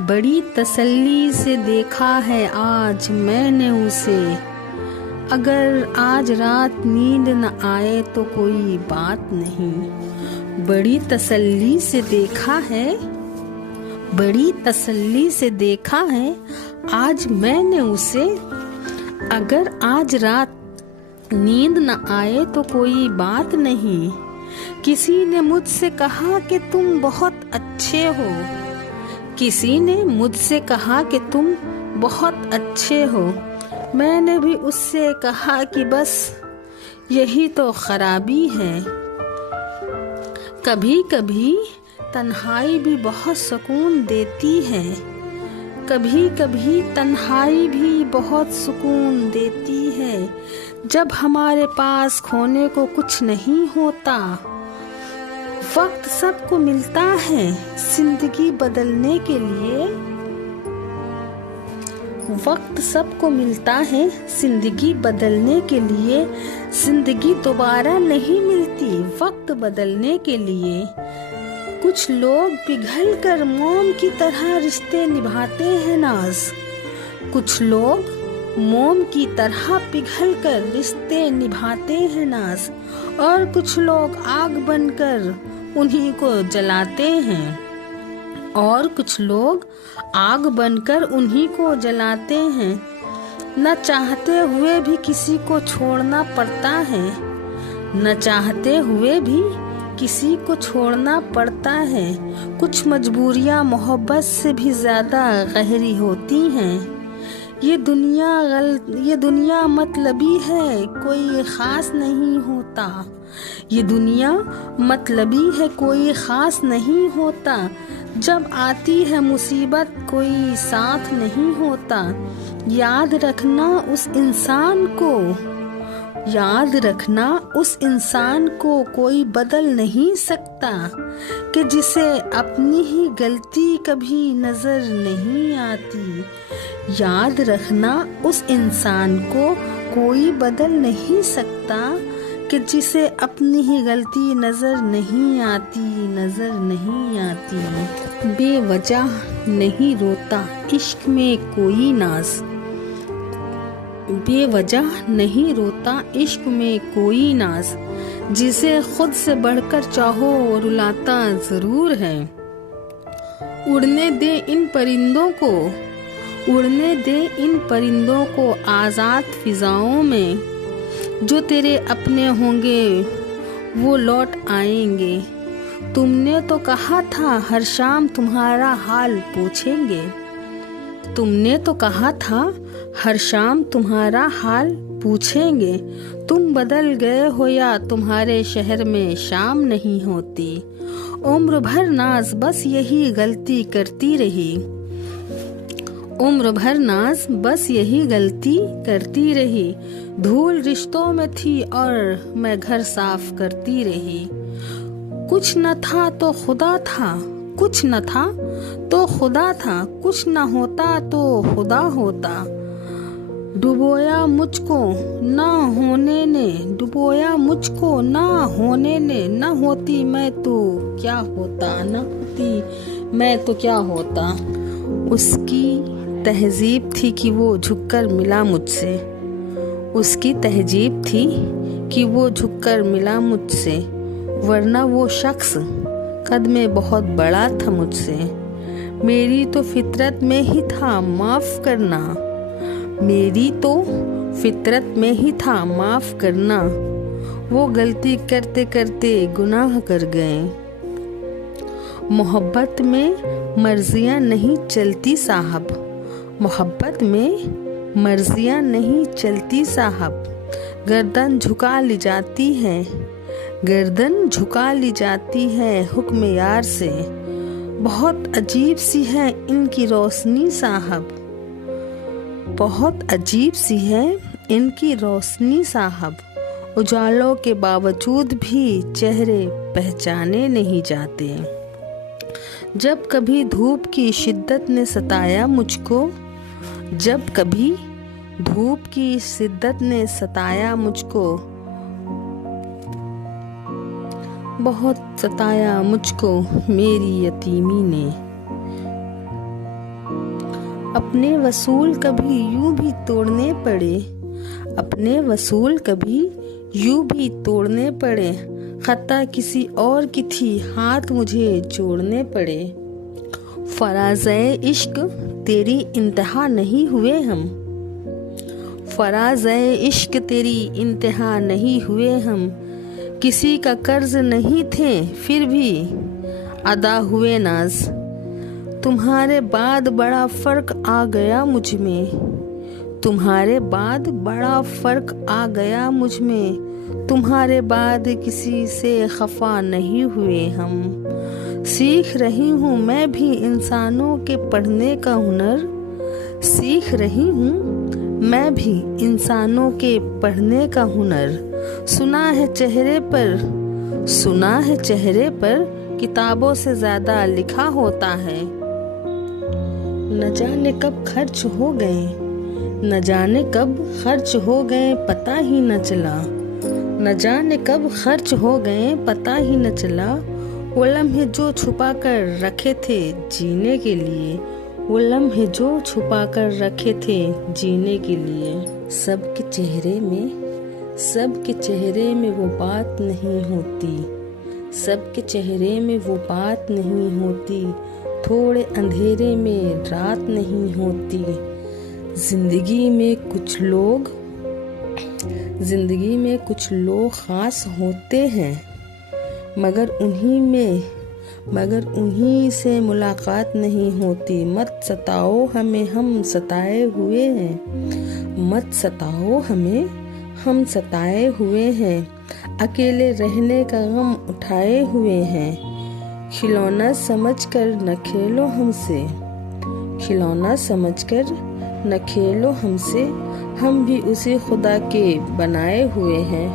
बड़ी तसल्ली से देखा है आज मैंने उसे। अगर आज रात नींद न आए तो कोई बात नहीं, बड़ी तसल्ली से देखा है आज मैंने उसे। अगर आज रात नींद न आए तो कोई बात नहीं। किसी ने मुझसे कहा कि तुम बहुत अच्छे हो, किसी ने मुझसे कहा कि तुम बहुत अच्छे हो। मैंने भी उससे कहा कि बस यही तो खराबी है। कभी कभी तन्हाई भी बहुत सुकून देती है, कभी कभी तन्हाई भी बहुत सुकून देती है। जब हमारे पास खोने को कुछ नहीं होता, वक्त सबको मिलता है जिंदगी बदलने के लिए। वक्त सबको मिलता है जिंदगी बदलने के लिए। जिंदगी दोबारा नहीं मिलती वक्त बदलने के लिए। कुछ लोग पिघल कर मोम की तरह रिश्ते निभाते हैं नाज। कुछ लोग मोम की तरह पिघल कर रिश्ते निभाते हैं नाज। और कुछ लोग आग बनकर उन्हीं को जलाते हैं। और कुछ लोग आग बनकर उन्हीं को जलाते हैं। न चाहते हुए भी किसी को छोड़ना पड़ता है, न चाहते हुए भी किसी को छोड़ना पड़ता है। कुछ मजबूरियां मोहब्बत से भी ज्यादा गहरी होती हैं। ये दुनिया मतलबी है, कोई खास नहीं होता। ये दुनिया मतलबी है, कोई खास नहीं होता। जब आती है मुसीबत कोई साथ नहीं होता। याद रखना उस इंसान को कोई बदल नहीं सकता, कि जिसे अपनी ही गलती कभी नजर नहीं आती। याद रखना उस इंसान को कोई बदल नहीं सकता, कि जिसे अपनी ही गलती नजर नहीं आती। बेवजह नहीं रोता इश्क में कोई नाज, बेवजह नहीं रोता इश्क में कोई नाज। जिसे खुद से बढ़कर चाहो वो रुलाता जरूर है। उड़ने दे इन परिंदों को आजाद फिजाओं में। जो तेरे अपने होंगे वो लौट आएंगे। तुमने तो कहा था हर शाम तुम्हारा हाल पूछेंगे। तुमने तो कहा था हर शाम तुम्हारा हाल पूछेंगे। तुम बदल गए हो या तुम्हारे शहर में शाम नहीं होती। उम्र भर नाज बस यही गलती करती रही। उम्र भर नाज बस यही गलती करती रही। धूल रिश्तों में थी और मैं घर साफ करती रही। कुछ न था तो खुदा था, कुछ न था तो खुदा था। कुछ न होता तो खुदा होता। डुबोया मुझको ना होने ने, डुबोया मुझको ना होने ने। न होती मैं तो क्या होता, न होती मैं तो क्या होता। उसकी तहजीब थी कि वो झुककर मिला मुझसे। उसकी तहजीब थी कि वो झुककर मिला मुझसे। वरना वो शख्स कद में बहुत बड़ा था मुझसे। मेरी तो फितरत में ही था माफ करना, मेरी तो फितरत में ही था माफ करना। वो गलती करते करते गुनाह कर गए। मोहब्बत में मर्जियां नहीं चलती साहब, मोहब्बत में मर्जियां नहीं चलती साहब। गर्दन झुका ली जाती है, गर्दन झुका ली जाती है हुक्म यार से। बहुत अजीब सी है इनकी रोशनी साहब, बहुत अजीब सी है इनकी रोशनी साहब। उजालों के बावजूद भी चेहरे पहचाने नहीं जाते। जब कभी धूप की शिद्दत ने सताया मुझको, जब कभी धूप की शिद्दत ने सताया मुझको, बहुत सताया मुझको मेरी यतीमी ने। अपने वसूल कभी यूं भी तोड़ने पड़े, अपने वसूल कभी यूं भी तोड़ने पड़े, खता किसी और की थी हाथ मुझे जोड़ने पड़े। फराज़े इश्क तेरी इंतहा नहीं हुए हम, फराज़े इश्क तेरी इंतहा नहीं हुए हम, किसी का कर्ज नहीं थे फिर भी अदा हुए नाज। तुम्हारे बाद बड़ा फर्क आ गया मुझ में, तुम्हारे बाद बड़ा फर्क आ गया मुझ में, तुम्हारे बाद किसी से खफा नहीं हुए हम। सीख रही हूँ मैं भी इंसानों के पढ़ने का हुनर, सीख रही हूँ मैं भी इंसानों के पढ़ने का हुनर। सुना है चेहरे पर, सुना है चेहरे पर किताबों से ज्यादा लिखा होता है। न जाने कब खर्च हो गए, न जाने कब खर्च हो गए पता ही न चला, न जाने कब खर्च हो गए पता ही न चला। वो लम्हे जो छुपा कर रखे थे जीने के लिए, वो लम्हे जो छुपा कर रखे थे जीने के लिए। सबके चेहरे में, सबके चेहरे में वो बात नहीं होती, सबके चेहरे में वो बात नहीं होती, थोड़े अंधेरे में रात नहीं होती। जिंदगी में कुछ लोग, जिंदगी में कुछ लोग खास होते हैं, मगर उन्हीं से मुलाकात नहीं होती। मत सताओ हमें हम सताए हुए हैं, मत सताओ हमें हम सताए हुए हैं, अकेले रहने का गम उठाए हुए हैं। खिलौना समझकर न खेलो हमसे, खिलौना समझकर न खेलो हमसे, हम भी उसी खुदा के बनाए हुए हैं।